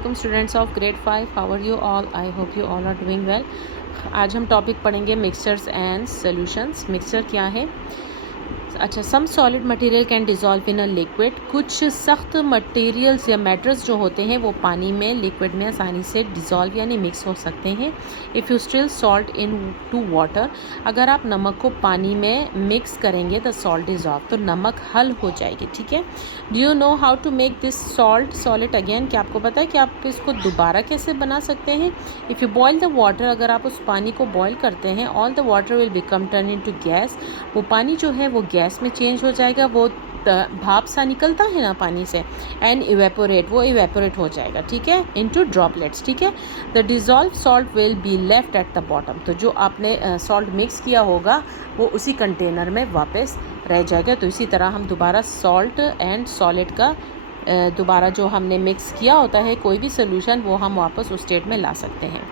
Assalamualaikum students of grade 5. How are you all? I hope you all are doing well. आज हम topic पढ़ेंगे mixtures and solutions. Mixture क्या है? अच्छा, some solid material can dissolve in a liquid. कुछ सख्त materials या matters जो होते हैं वो पानी में, लिक्विड में आसानी से डिज़ोल्व यानी मिक्स हो सकते हैं। If you still salt into water, अगर आप नमक को पानी में मिक्स करेंगे द सॉल्ट डिज़ोल्व, तो नमक हल हो जाएगी। ठीक है। Do you know how to make this salt solid again? क्या आपको पता है कि आप इसको दोबारा कैसे बना सकते हैं? If you boil the water, अगर आप उस पानी को बॉयल करते हैं, all the water will become turn into gas. वो पानी जो है वो गैस में चेंज हो जाएगा। वो भाप सा निकलता है ना पानी से, एंड इवेपोरेट, वो इवेपोरेट हो जाएगा। ठीक है, इनटू ड्रॉपलेट्स। ठीक है। The dissolve salt will be left at the bottom, तो जो आपने सॉल्ट मिक्स किया होगा वो उसी कंटेनर में वापस रह जाएगा। तो इसी तरह हम दोबारा सॉल्ट एंड सॉलिड का दोबारा जो हमने मिक्स किया होता है कोई भी सोल्यूशन, वो हम वापस उस स्टेट में ला सकते हैं।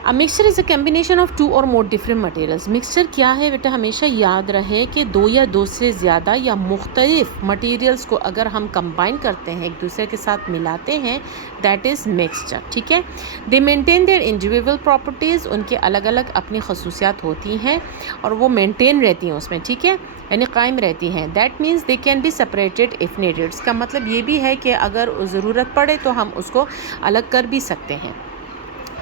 A mixture is a combination of two or more different materials. Mixture क्या है बेटा? हमेशा याद रहे कि दो या दो से ज़्यादा या मुख्तलिफ मटेरियल्स को अगर हम कंबाइन करते हैं, एक दूसरे के साथ मिलाते हैं, दैट इज़ मिक्सचर। ठीक है। दे मेंटेन देयर इंडिविजुअल प्रॉपर्टीज़, उनके अलग अलग अपनी खसूसियात होती हैं और वो मेंटेन रहती हैं उसमें। ठीक है, यानी कायम रहती हैं। That means they can be separated if needed. इसका मतलब ये भी है कि अगर ज़रूरत पड़े तो हम उसको अलग कर भी सकते हैं।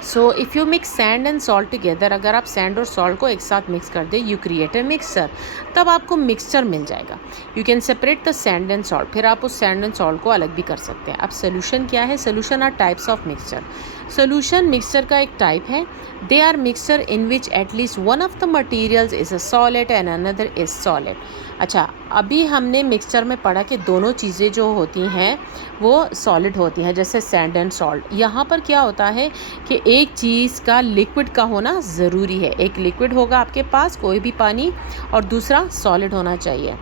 So if you mix sand and salt together, अगर आप सैंड और सॉल्ट को एक साथ मिक्स कर दें, यू क्रिएट अ मिक्सचर, तब आपको मिक्सचर मिल जाएगा। You can separate the sand and salt, फिर आप उस सैंड एंड सॉल्ट को अलग भी कर सकते हैं। अब सोल्यूशन क्या है? Solution are types of mixture. Solution mixture का एक टाइप है। They are mixture in which at least one of the materials is a solid and another is solid. अच्छा, अभी हमने मिक्सचर में पढ़ा कि दोनों चीज़ें जो होती हैं वो सॉलिड होती हैं, जैसे सैंड एंड सॉल्ट। यहाँ पर क्या होता है कि एक चीज़ का लिक्विड का होना ज़रूरी है। एक लिक्विड होगा आपके पास, कोई भी पानी, और दूसरा सॉलिड होना चाहिए।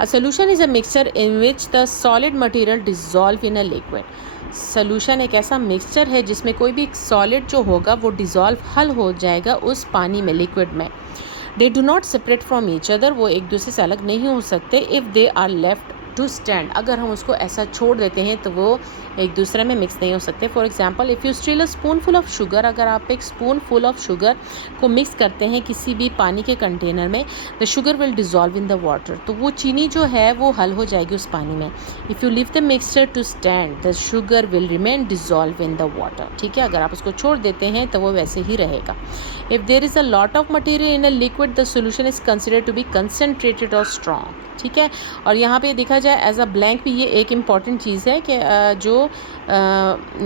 A solution is a mixture in which the solid material dissolve in a liquid. Solution एक ऐसा मिक्सचर है जिसमें कोई भी सॉलिड जो होगा वो डिज़ोल्व हल हो जाएगा उस पानी में, लिक्विड में। They do not separate from each other, वो एक दूसरे से अलग नहीं हो सकते। If they are left to stand, अगर हम उसको ऐसा छोड़ देते हैं तो वो एक दूसरे में मिक्स नहीं हो सकते। For example, if you still a spoon full of sugar, अगर आप एक स्पून फुल ऑफ शुगर को मिक्स करते हैं किसी भी पानी के कंटेनर में, the sugar will dissolve in the water, तो वो चीनी जो है वो हल हो जाएगी उस पानी में। If you leave the mixture to stand, the sugar will remain dissolve in the water. ठीक है, अगर आप उसको छोड़ देते हैं तो वो वैसे ही रहेगा। If there is a lot of material in a liquid, the solution is considered to be concentrated or strong. ठीक है, और यहाँ पे देखा जाए एज अ ब्लैंक भी ये एक इम्पॉर्टेंट चीज़ है कि जो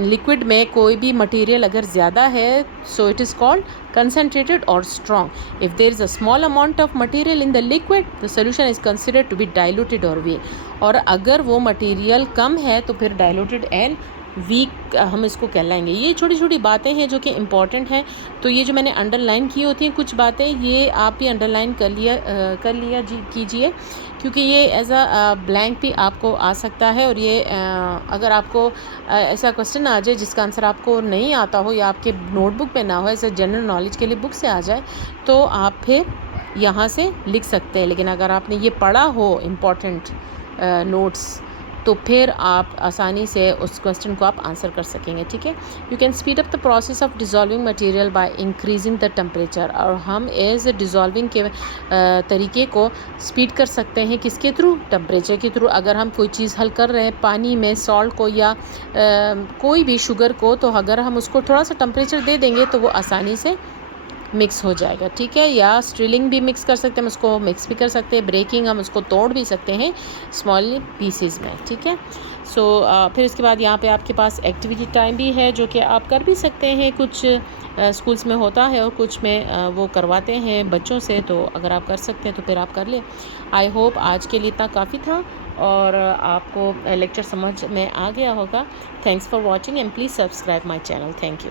लिक्विड में कोई भी मटेरियल अगर ज़्यादा है, so it is called concentrated or strong. If there is a small amount of material in the liquid, the solution is considered to be diluted or weak. और अगर वो मटेरियल कम है तो फिर diluted and वीक हम इसको कहलाएंगे। ये छोटी छोटी बातें हैं जो कि इम्पॉर्टेंट हैं। तो ये जो मैंने अंडरलाइन की होती हैं कुछ बातें, ये आप भी अंडरलाइन कर लिया कीजिए, क्योंकि ये एज अ ब्लैंक भी आपको आ सकता है। और ये अगर आपको ऐसा क्वेश्चन आ जाए जिसका आंसर आपको नहीं आता हो या आपके नोटबुक में ना हो, ऐसे जनरल नॉलेज के लिए बुक से आ जाए, तो आप फिर यहाँ से लिख सकते हैं। लेकिन अगर आपने ये पढ़ा हो इम्पॉर्टेंट नोट्स, तो फिर आप आसानी से उस क्वेश्चन को आप आंसर कर सकेंगे। ठीक है। You can speed up the process of dissolving material by increasing the temperature, और हम एज डिज़ोल्विंग के तरीके को स्पीड कर सकते हैं किसके थ्रू? टेम्परेचर के थ्रू। अगर हम कोई चीज़ हल कर रहे हैं पानी में, सॉल्ट को या कोई भी शुगर को, तो अगर हम उसको थोड़ा सा टेम्परेचर दे देंगे तो वो आसानी से मिक्स हो जाएगा। ठीक है, या स्ट्रिलिंग भी मिक्स कर सकते हैं, हम उसको मिक्स भी कर सकते हैं। ब्रेकिंग, हम उसको तोड़ भी सकते हैं स्मॉल पीसेस में। ठीक है। सो फिर इसके बाद यहाँ पे आपके पास एक्टिविटी टाइम भी है जो कि आप कर भी सकते हैं। कुछ स्कूल्स में होता है और कुछ में वो करवाते हैं बच्चों से, तो अगर आप कर सकते हैं तो फिर आप कर लें। आई होप आज के लिए इतना काफ़ी था और आपको लेक्चर समझ में आ गया होगा। Thanks for watching and please subscribe my channel. Thank you.